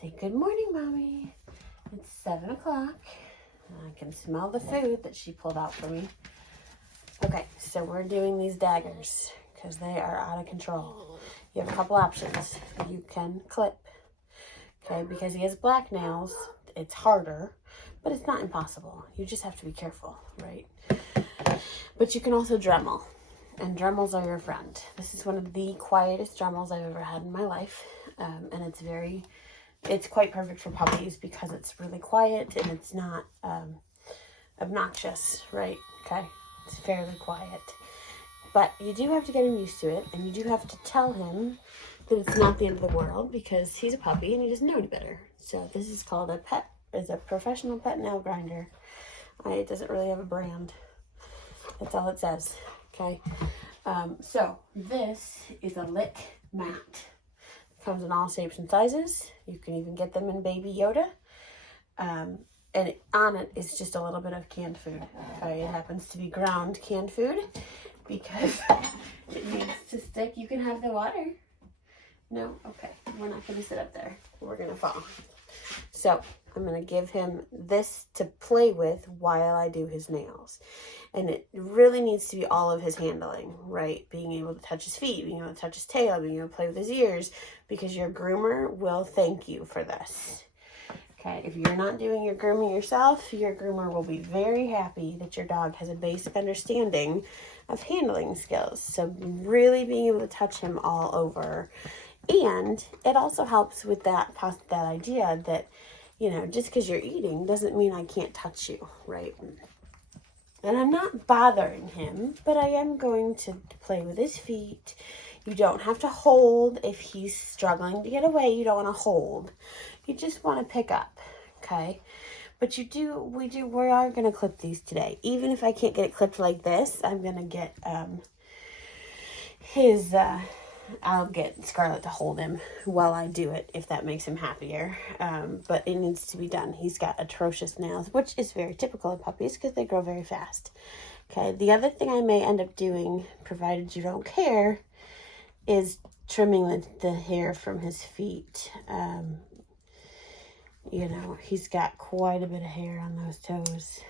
Say good morning, Mommy. It's 7 o'clock. I can smell the food that she pulled out for me. Okay, so we're doing these daggers because they are out of control. You have a couple options. You can clip, okay, because he has black nails. It's harder, but it's not impossible. You just have to be careful, right? But you can also Dremel, and Dremels are your friend. This is one of the quietest Dremels I've ever had in my life, and it's quite perfect for puppies because it's really quiet and it's not obnoxious, right? Okay, it's fairly quiet. But you do have to get him used to it, and you do have to tell him that it's not the end of the world because he's a puppy and he doesn't know any better. So this is called it's a professional pet nail grinder. It doesn't really have a brand. That's all it says, okay? So this is a lick mat. Comes in all shapes and sizes. You can even get them in Baby Yoda. And on it is just a little bit of canned food. Okay, it happens to be ground canned food because it needs to stick. You can have the water. No? Okay. We're not going to sit up there. We're going to fall. So I'm going to give him this to play with while I do his nails. And it really needs to be all of his handling, right? Being able to touch his feet, being able to touch his tail, being able to play with his ears, because your groomer will thank you for this. Okay, if you're not doing your grooming yourself, your groomer will be very happy that your dog has a basic understanding of handling skills. So really being able to touch him all over. And it also helps with that idea that, you know, just because you're eating doesn't mean I can't touch you, right? And I'm not bothering him, but I am going to play with his feet. You don't have to hold. If he's struggling to get away, you don't want to hold. You just want to pick up, okay? But we are going to clip these today. Even if I can't get it clipped like this, I'm going to get I'll get Scarlett to hold him while I do it, if that makes him happier. But it needs to be done. He's got atrocious nails, which is very typical of puppies because they grow very fast. Okay, the other thing I may end up doing, provided you don't care, is trimming the hair from his feet. You know, he's got quite a bit of hair on those toes.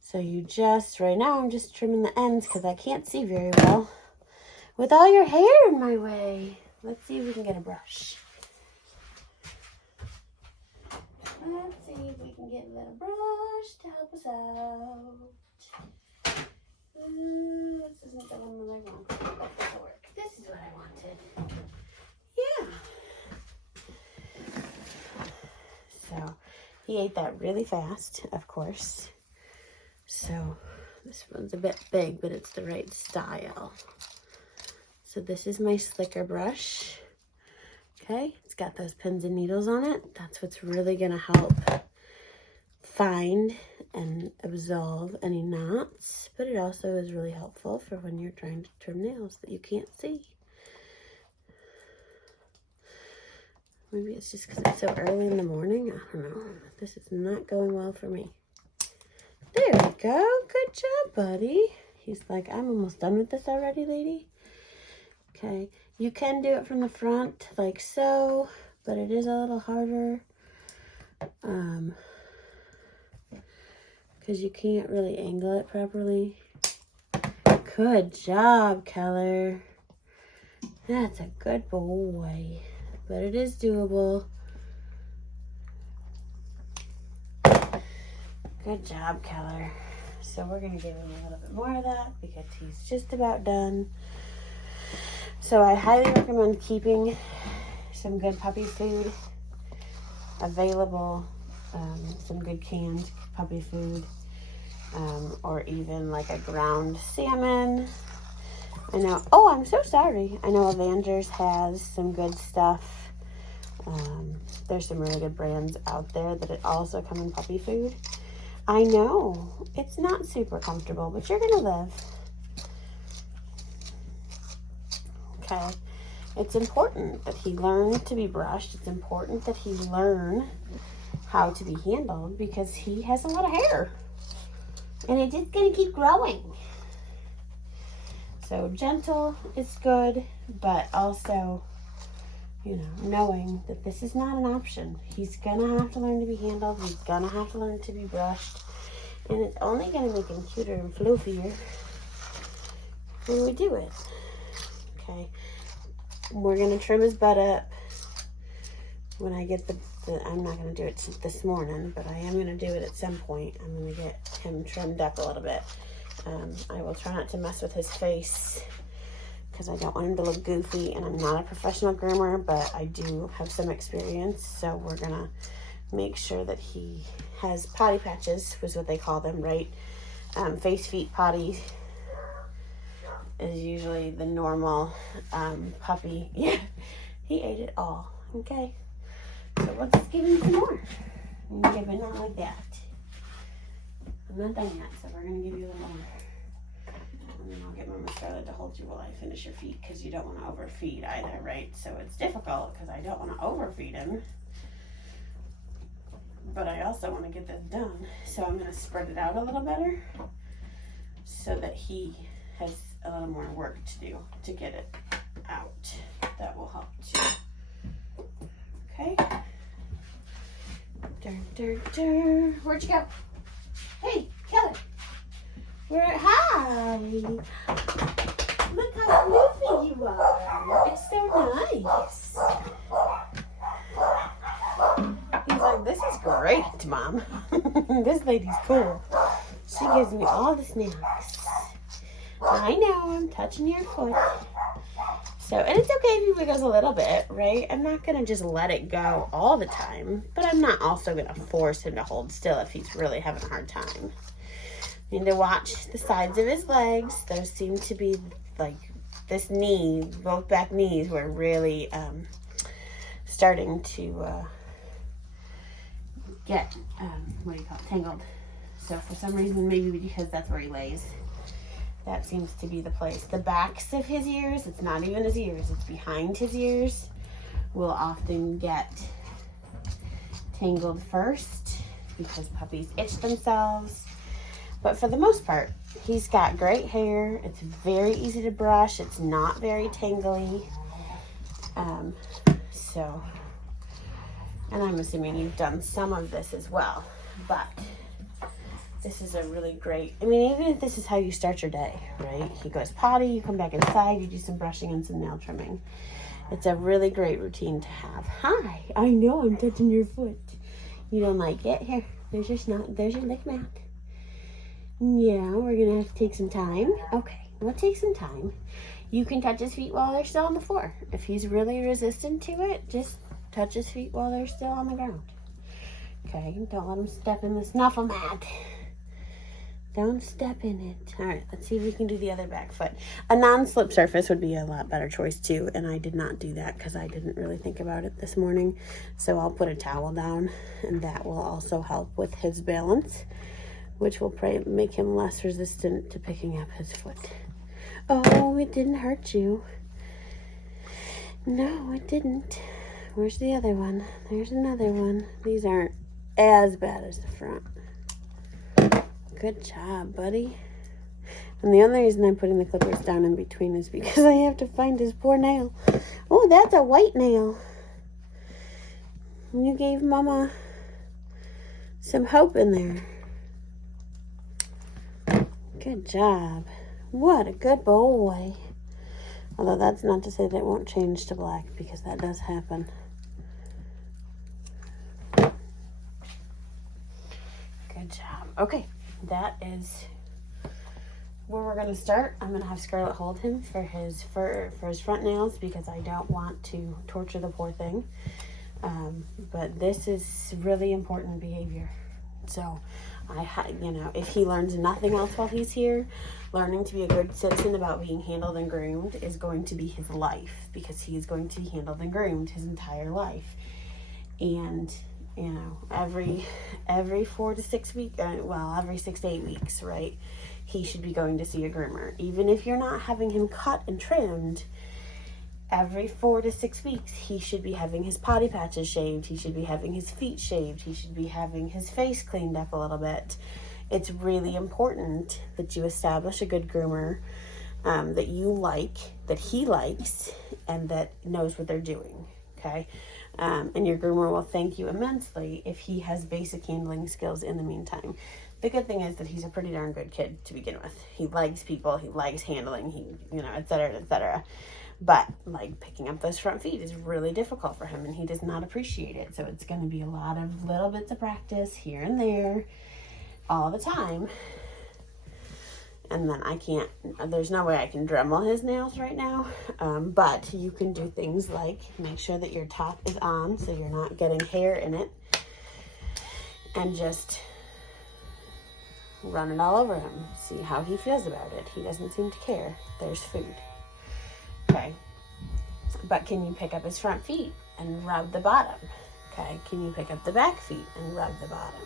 So right now I'm just trimming the ends because I can't see very well with all your hair in my way. Let's see if we can get a brush. Let's see if we can get a little brush to help us out. This isn't the one that I wanted. But this will work. This is what I wanted. Yeah. So he ate that really fast, of course. So this one's a bit big, but it's the right style. So this is my slicker brush. Okay, it's got those pins and needles on it. That's what's really gonna help find and absolve any knots, but it also is really helpful for when you're trying to trim nails that you can't see. Maybe it's just because it's so early in the morning. I don't know. This is not going well for me. There we go. Good job, buddy. He's like, I'm almost done with this already, lady. Okay, you can do it from the front like so, but it is a little harder because you can't really angle it properly. Good job, Keller. That's a good boy, but it is doable. Good job, Keller. So we're going to give him a little bit more of that because he's just about done. So I highly recommend keeping some good puppy food available, some good canned puppy food, or even like a ground salmon. I know, oh, I'm so sorry. I know Avengers has some good stuff. There's some really good brands out there that it also come in puppy food. I know, it's not super comfortable, but you're going to live. Okay, it's important that he learn to be brushed. It's important that he learn how to be handled because he has a lot of hair and it's just going to keep growing. So gentle is good, but also You know, knowing that this is not an option. He's gonna have to learn to be handled. He's gonna have to learn to be brushed. And it's only gonna make him cuter and floofier when we do it. Okay. We're gonna trim his butt up when I get I'm not gonna do it this morning, but I am gonna do it at some point. I'm gonna get him trimmed up a little bit. I will try not to mess with his face because I don't want him to look goofy, and I'm not a professional groomer, but I do have some experience. So we're gonna make sure that he has potty patches, was what they call them, right? Face, feet, potty is usually the normal puppy. Yeah, he ate it all. Okay, so let's give him some more. I'm gonna give it not like that. I'm not done yet, so we're gonna give you a little more. And then I'll get Mama Scarlett to hold you while I finish your feet, because you don't want to overfeed either, right? So it's difficult because I don't want to overfeed him, but I also want to get this done. So I'm going to spread it out a little better so that he has a little more work to do to get it out. That will help too. Okay. Where'd you go? Hey, Keller. Hi. Look how floofy you are. It's so nice. He's like, this is great, Mom. This lady's cool. She gives me all the snacks. I know, I'm touching your foot. So, and it's okay if he wiggles a little bit, right? I'm not going to just let it go all the time, but I'm not also going to force him to hold still if he's really having a hard time. Need to watch the sides of his legs. Those seem to be like this knee, both back knees were really starting to get, tangled. So for some reason, maybe because that's where he lays, that seems to be the place. The backs of his ears, it's not even his ears, it's behind his ears, will often get tangled first because puppies itch themselves. But for the most part, he's got great hair. It's very easy to brush. It's not very tangly. And I'm assuming you've done some of this as well. But this is a really great, I mean, even if this is how you start your day, right? He goes potty, you come back inside, you do some brushing and some nail trimming. It's a really great routine to have. Hi, I know I'm touching your foot. You don't like it? Here, there's your lick mat. Yeah, we're gonna have to take some time. Okay, we'll take some time. You can touch his feet while they're still on the floor. If he's really resistant to it, just touch his feet while they're still on the ground. Okay, don't let him step in the snuffle mat. Don't step in it. All right, let's see if we can do the other back foot. A non-slip surface would be a lot better choice too, and I did not do that because I didn't really think about it this morning. So I'll put a towel down, and that will also help with his balance, which will make him less resistant to picking up his foot. Oh, it didn't hurt you. No, it didn't. Where's the other one? There's another one. These aren't as bad as the front. Good job, buddy. And the only reason I'm putting the clippers down in between is because I have to find his poor nail. Oh, that's a white nail. You gave Mama some hope in there. Good job. What a good boy. Although that's not to say that it won't change to black, because that does happen. Good job. Okay, that is where we're going to start. I'm going to have Scarlett hold him for his front nails because I don't want to torture the poor thing. But this is really important behavior. So, if he learns nothing else while he's here, learning to be a good citizen about being handled and groomed is going to be his life, because he is going to be handled and groomed his entire life. And, every 4 to 6 weeks, every 6 to 8 weeks, right, he should be going to see a groomer. Even if you're not having him cut and trimmed, every 4 to 6 weeks, he should be having his potty patches shaved. He should be having his feet shaved. He should be having his face cleaned up a little bit. It's really important that you establish a good groomer that you like, that he likes, and that knows what they're doing. okay? And your groomer will thank you immensely if he has basic handling skills in the meantime. The good thing is that he's a pretty darn good kid to begin with. He likes people, he likes handling, et cetera, et cetera. But like picking up those front feet is really difficult for him, and he does not appreciate it. So it's going to be a lot of little bits of practice here and there all the time. And then there's no way I can Dremel his nails right now. But you can do things like make sure that your top is on so you're not getting hair in it. And just run it all over him. See how he feels about it. He doesn't seem to care. There's food. Okay. But can you pick up his front feet and rub the bottom? Okay. Can you pick up the back feet and rub the bottom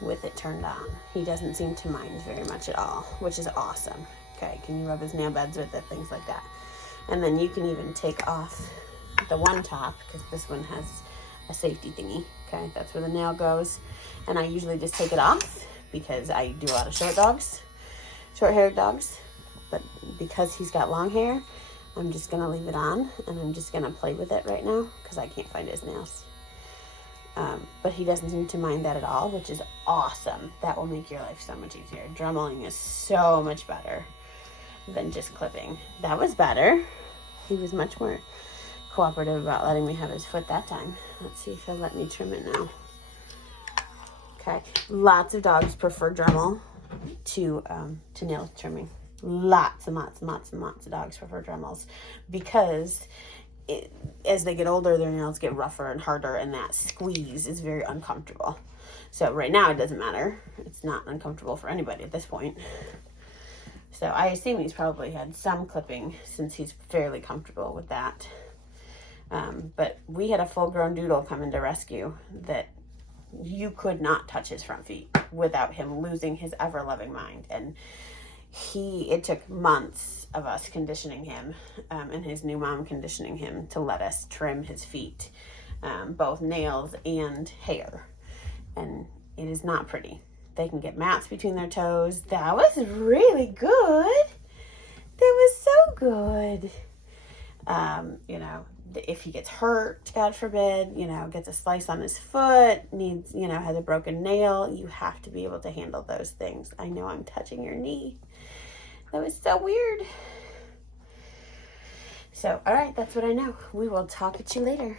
with it turned on? He doesn't seem to mind very much at all, which is awesome. Okay. Can you rub his nail beds with it? Things like that. And then you can even take off the one top, because this one has a safety thingy. Okay. That's where the nail goes. And I usually just take it off because I do a lot of short-haired dogs. But because he's got long hair, I'm just going to leave it on, and I'm just going to play with it right now because I can't find his nails. But he doesn't seem to mind that at all, which is awesome. That will make your life so much easier. Dremeling is so much better than just clipping. That was better. He was much more cooperative about letting me have his foot that time. Let's see if he'll let me trim it now. Okay. Lots of dogs prefer Dremel to nail trimming. Lots and lots and lots and lots of dogs prefer Dremels because as they get older, their nails get rougher and harder, and that squeeze is very uncomfortable. So right now it doesn't matter. It's not uncomfortable for anybody at this point. So I assume he's probably had some clipping since he's fairly comfortable with that. But we had a full-grown doodle come into rescue that you could not touch his front feet without him losing his ever-loving mind. And it took months of us conditioning him and his new mom conditioning him to let us trim his feet, both nails and hair. And it is not pretty. They can get mats between their toes. That was really good. That was so good. If he gets hurt, God forbid, gets a slice on his foot, has a broken nail, you have to be able to handle those things. I know I'm touching your knee. That was so weird. So, all right, that's what I know. We will talk at you later.